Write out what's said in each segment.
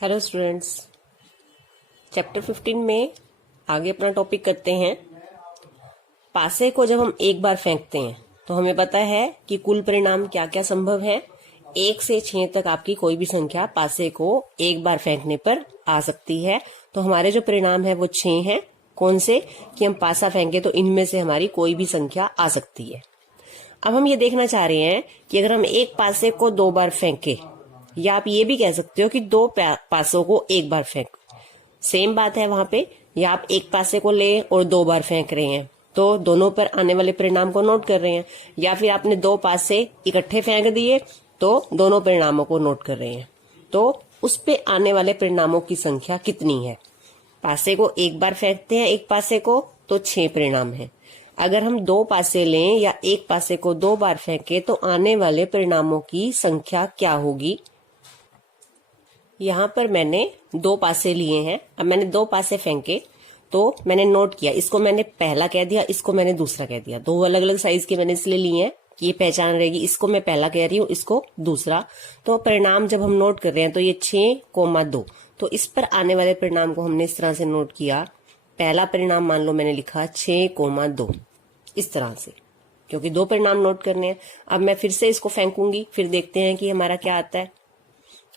Hello students, chapter 15 में आगे अपना टॉपिक करते हैं। पासे को जब हम एक बार फेंकते हैं तो हमें पता है कि कुल परिणाम क्या क्या संभव है। 1 से 6 तक आपकी कोई भी संख्या पासे को एक बार फेंकने पर आ सकती है। तो हमारे जो परिणाम है वो 6 हैं। कौन से? कि हम पासा फेंके तो इनमें से हमारी कोई भी संख्या आ सकती है। अब हम ये देखना चाह रहे हैं कि अगर हम एक पासे को 2 बार फेंके, या आप ये भी कह सकते हो कि 2 पासों को एक बार फेंक, सेम बात है वहां पे। या आप एक पासे को ले और 2 बार फेंक रहे हैं तो दोनों पर आने वाले परिणाम को नोट कर रहे हैं, या फिर आपने 2 पासे इकट्ठे फेंक दिए तो दोनों परिणामों को नोट कर रहे हैं। तो उस पे आने वाले परिणामों की संख्या कितनी है? पासे को एक बार फेंकते हैं एक पासे को तो 6 परिणाम है। अगर हम 2 पासे लें या एक पासे को 2 बार फेंके तो आने वाले परिणामों की संख्या क्या होगी? यहाँ पर मैंने 2 पासे लिए हैं। अब मैंने 2 पासे फेंके तो मैंने नोट किया, इसको मैंने पहला कह दिया, इसको मैंने दूसरा कह दिया। 2 अलग अलग साइज के मैंने इसलिए लिए हैं कि ये पहचान रहेगी, इसको मैं पहला कह रही हूँ, इसको दूसरा। तो परिणाम जब हम नोट कर रहे हैं तो ये 6,2, तो इस पर आने वाले परिणाम को हमने इस तरह से नोट किया। पहला परिणाम मान लो मैंने लिखा 6,2 इस तरह से, क्योंकि 2 परिणाम नोट करने हैं। अब मैं फिर से इसको फेंकूंगी, फिर देखते हैं कि हमारा क्या आता है।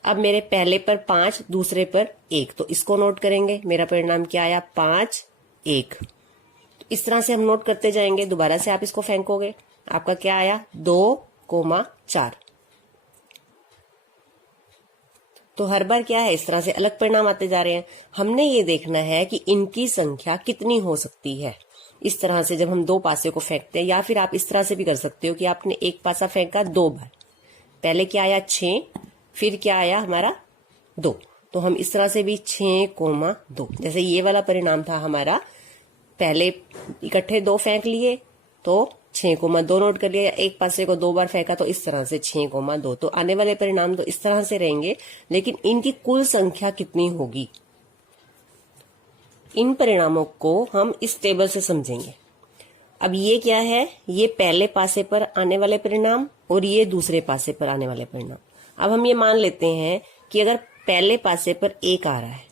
अब मेरे पहले पर 5, दूसरे पर 1, तो इसको नोट करेंगे। मेरा परिणाम क्या आया? 5, 1। तो इस तरह से हम नोट करते जाएंगे। दोबारा से आप इसको फेंकोगे, आपका क्या आया? 2,4। तो हर बार क्या है, इस तरह से अलग परिणाम आते जा रहे हैं। हमने ये देखना है कि इनकी संख्या कितनी हो सकती है। इस तरह से जब हम 2 पासे को फेंकते हैं, या फिर आप इस तरह से भी कर सकते हो कि आपने एक पासा फेंका 2 बार, पहले क्या आया? 6, फिर क्या आया हमारा? 2। तो हम इस तरह से भी 6,2, जैसे ये वाला परिणाम था हमारा, पहले इकट्ठे 2 फेंक लिए तो 6,2 नोट कर लिया। एक पासे को 2 बार फेंका तो इस तरह से 6,2। तो आने वाले परिणाम तो इस तरह से रहेंगे, लेकिन इनकी कुल संख्या कितनी होगी, इन परिणामों को हम इस टेबल से समझेंगे। अब ये क्या है? ये पहले पासे पर आने वाले परिणाम और ये दूसरे पासे पर आने वाले परिणाम। अब हम ये मान लेते हैं कि अगर पहले पासे पर 1 आ रहा है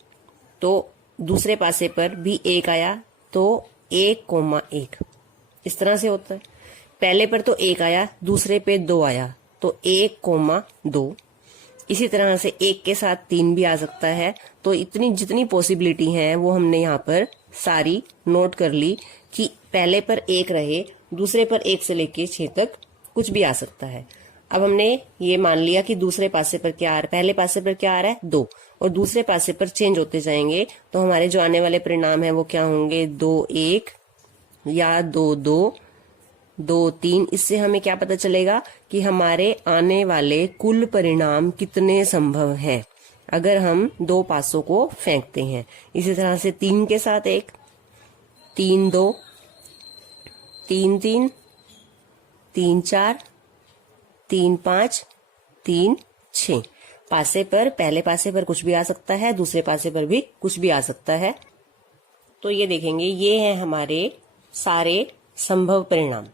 तो दूसरे पासे पर भी 1 आया तो 1,1 इस तरह से होता है। पहले पर तो 1 आया, दूसरे पे 2 आया तो 1,2। इसी तरह से 1 के साथ 3 भी आ सकता है। तो इतनी जितनी पॉसिबिलिटी है वो हमने यहाँ पर सारी नोट कर ली कि पहले पर 1 रहे, दूसरे पर 1 से लेके 6 तक कुछ भी आ सकता है। अब हमने ये मान लिया कि दूसरे पासे पर क्या आ रहा है, पहले पासे पर क्या आ रहा है? 2, और दूसरे पासे पर चेंज होते जाएंगे तो हमारे जो आने वाले परिणाम है वो क्या होंगे? 2,1 या 2,2, 2,3। इससे हमें क्या पता चलेगा कि हमारे आने वाले कुल परिणाम कितने संभव हैं अगर हम 2 पासों को फेंकते हैं। इसी तरह से 3 के साथ 1, 3,2, 3,3, 3,4, 3,5, 3,6। पासे पर, पहले पासे पर कुछ भी आ सकता है, दूसरे पासे पर भी कुछ भी आ सकता है। तो ये देखेंगे, ये है हमारे सारे संभव परिणाम।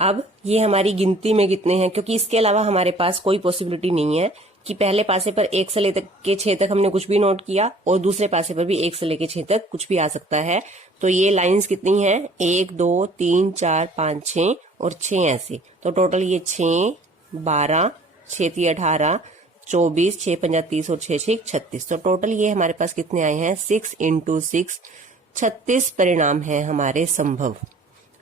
अब ये हमारी गिनती में कितने हैं, क्योंकि इसके अलावा हमारे पास कोई पॉसिबिलिटी नहीं है कि पहले पासे पर 1 से लेकर 6 तक हमने कुछ भी नोट किया और दूसरे पासे पर भी 1 से लेकर 6 तक कुछ भी आ सकता है। तो ये लाइंस कितनी हैं? 1, 2, 3, 4, 5, 6 और 6 ऐसे। तो टोटल ये 6, 12, 6 3 18, 24, 6 5 30 और 6 6 36। तो टोटल ये हमारे पास कितने आए हैं? 6 × 6 36 परिणाम हैं हमारे संभव,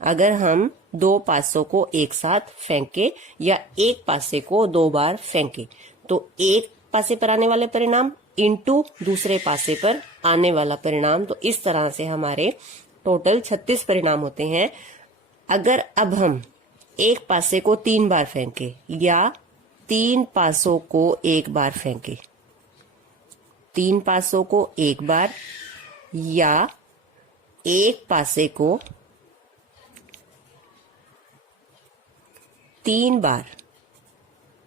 अगर हम 2 पासों को एक साथ फेंके या एक पासे को 2 बार फेंके। तो एक पासे पर आने वाले परिणाम इंटू दूसरे पासे पर आने वाला परिणाम, तो इस तरह से हमारे टोटल 36 परिणाम होते हैं। अगर अब हम एक पासे को 3 बार फेंके या 3 पासों को एक बार फेंके, 3 पासों को एक बार या एक पासे को 3 बार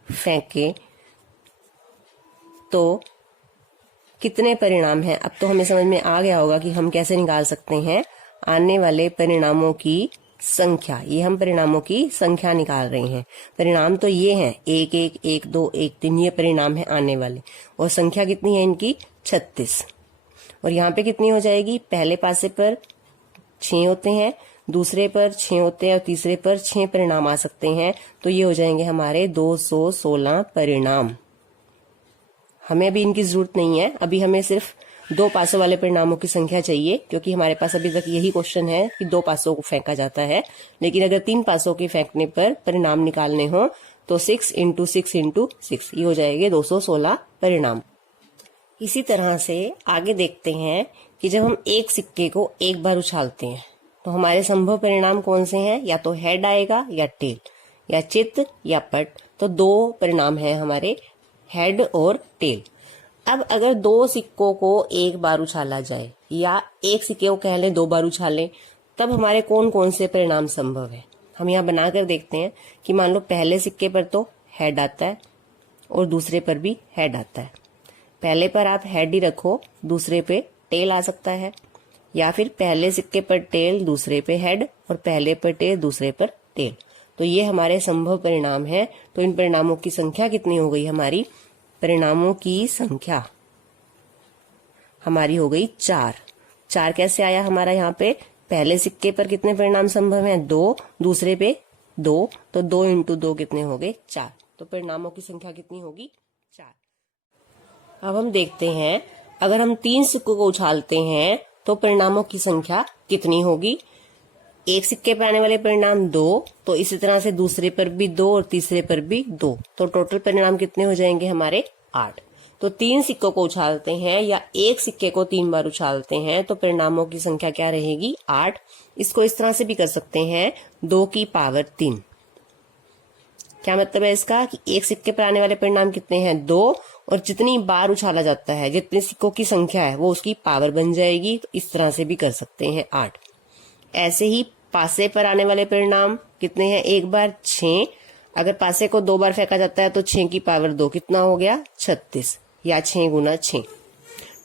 फेंके तो कितने परिणाम हैं? अब तो हमें समझ में आ गया होगा कि हम कैसे निकाल सकते हैं आने वाले परिणामों की संख्या, ये हम परिणामों की संख्या निकाल रहे हैं। परिणाम तो ये हैं 1 1 1 2 1 3, ये परिणाम है आने वाले। और संख्या कितनी है इनकी? 36। और यहाँ पे कितनी हो जाएगी? पहले पासे पर 6 होते हैं, दूसरे पर 6 होते हैं और तीसरे पर 6 परिणाम आ सकते हैं। तो ये हो जाएंगे हमारे 216 परिणाम। हमें अभी इनकी जरूरत नहीं है, अभी हमें सिर्फ 2 पासों वाले परिणामों की संख्या चाहिए, क्योंकि हमारे पास अभी तक यही क्वेश्चन है कि 2 पासों को फेंका जाता है। लेकिन अगर 3 पासों के फेंकने पर परिणाम निकालने हो तो 6 × 6 × 6, ये हो जाएंगे 216 परिणाम। इसी तरह से आगे देखते हैं कि जब हम एक सिक्के को एक बार उछालते हैं तो हमारे संभव परिणाम कौन से हैं? या तो हेड आएगा या टेल, या चित्त या पट। तो 2 परिणाम हैं हमारे, हेड और टेल। अब अगर 2 सिक्कों को एक बार उछाला जाए या एक सिक्के को कह लें 2 बार उछालें, तब हमारे कौन कौन से परिणाम संभव है? हम यहाँ बनाकर देखते हैं कि मान लो पहले सिक्के पर तो हेड आता है और दूसरे पर भी हेड आता है। पहले पर आप हेड ही रखो, दूसरे पे टेल आ सकता है, या फिर पहले सिक्के पर टेल, दूसरे पे हेड, और पहले पर टेल, दूसरे पर टेल। तो ये हमारे संभव परिणाम है। तो इन परिणामों की संख्या कितनी हो गई हमारी? परिणामों की संख्या हमारी हो गई 4। 4 कैसे आया हमारा यहाँ पे? पहले सिक्के पर कितने परिणाम संभव हैं? 2, दूसरे पे 2, तो 2 × 2 कितने हो गए? 4। तो परिणामों की संख्या कितनी होगी? 4। अब हम देखते हैं, अगर हम 3 सिक्कों को उछालते हैं तो परिणामों की संख्या कितनी होगी? एक सिक्के पर आने वाले परिणाम 2, तो इसी तरह से दूसरे पर भी 2 और तीसरे पर भी 2, तो टोटल परिणाम कितने हो जाएंगे हमारे? 8। तो 3 सिक्कों को उछालते हैं या एक सिक्के को 3 बार उछालते हैं तो परिणामों की संख्या क्या रहेगी? 8। इसको इस तरह से भी कर सकते हैं, 2 की पावर 3। क्या मतलब है इसका? कि एक सिक्के पर आने वाले परिणाम कितने हैं? 2, और जितनी बार उछाला जाता है, जितने सिक्कों की संख्या है वो उसकी पावर बन जाएगी। तो इस तरह से भी कर सकते हैं 8। ऐसे ही पासे पर आने वाले परिणाम कितने हैं? एक बार 6। अगर पासे को 2 बार फेंका जाता है तो 6 की पावर 2 कितना हो गया? 36, या 6 × 6।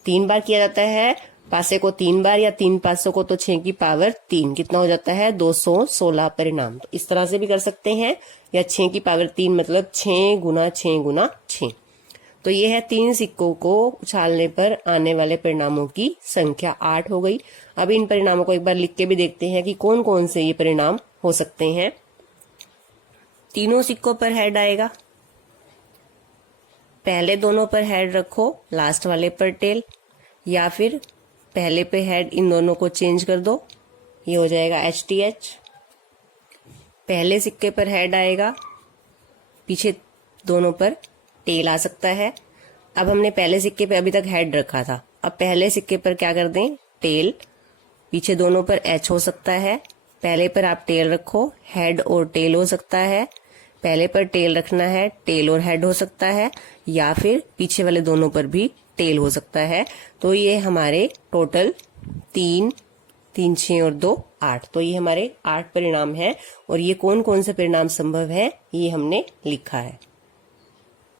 3 बार किया जाता है पासे को 3 बार, या 3 पासों को, तो 6 की पावर 3 कितना हो जाता है? 216 परिणाम। तो इस तरह से भी कर सकते हैं, या 6 की पावर 3 मतलब 6 × 6 × 6। तो ये है 3 सिक्कों को उछालने पर आने वाले परिणामों की संख्या 8 हो गई। अब इन परिणामों को एक बार लिख के भी देखते हैं कि कौन कौन से ये परिणाम हो सकते हैं। तीनों सिक्कों पर हेड आएगा, पहले दोनों पर हेड रखो, लास्ट वाले पर टेल, या फिर पहले पे हेड, इन दोनों को चेंज कर दो, ये हो जाएगा HTH। पहले सिक्के पर हेड आएगा, पीछे दोनों पर टेल आ सकता है। अब हमने पहले सिक्के पे अभी तक हेड रखा था, अब पहले सिक्के पर क्या कर दें? टेल। पीछे दोनों पर H हो सकता है, पहले पर आप टेल रखो, हेड और टेल हो सकता है। पहले पर टेल रखना है, टेल और हेड हो सकता है, या फिर पीछे वाले दोनों पर भी टेल हो सकता है। तो ये हमारे टोटल 3, 3, 6 और 2, 8। तो ये हमारे 8 परिणाम हैं, और ये कौन कौन से परिणाम संभव है ये हमने लिखा है।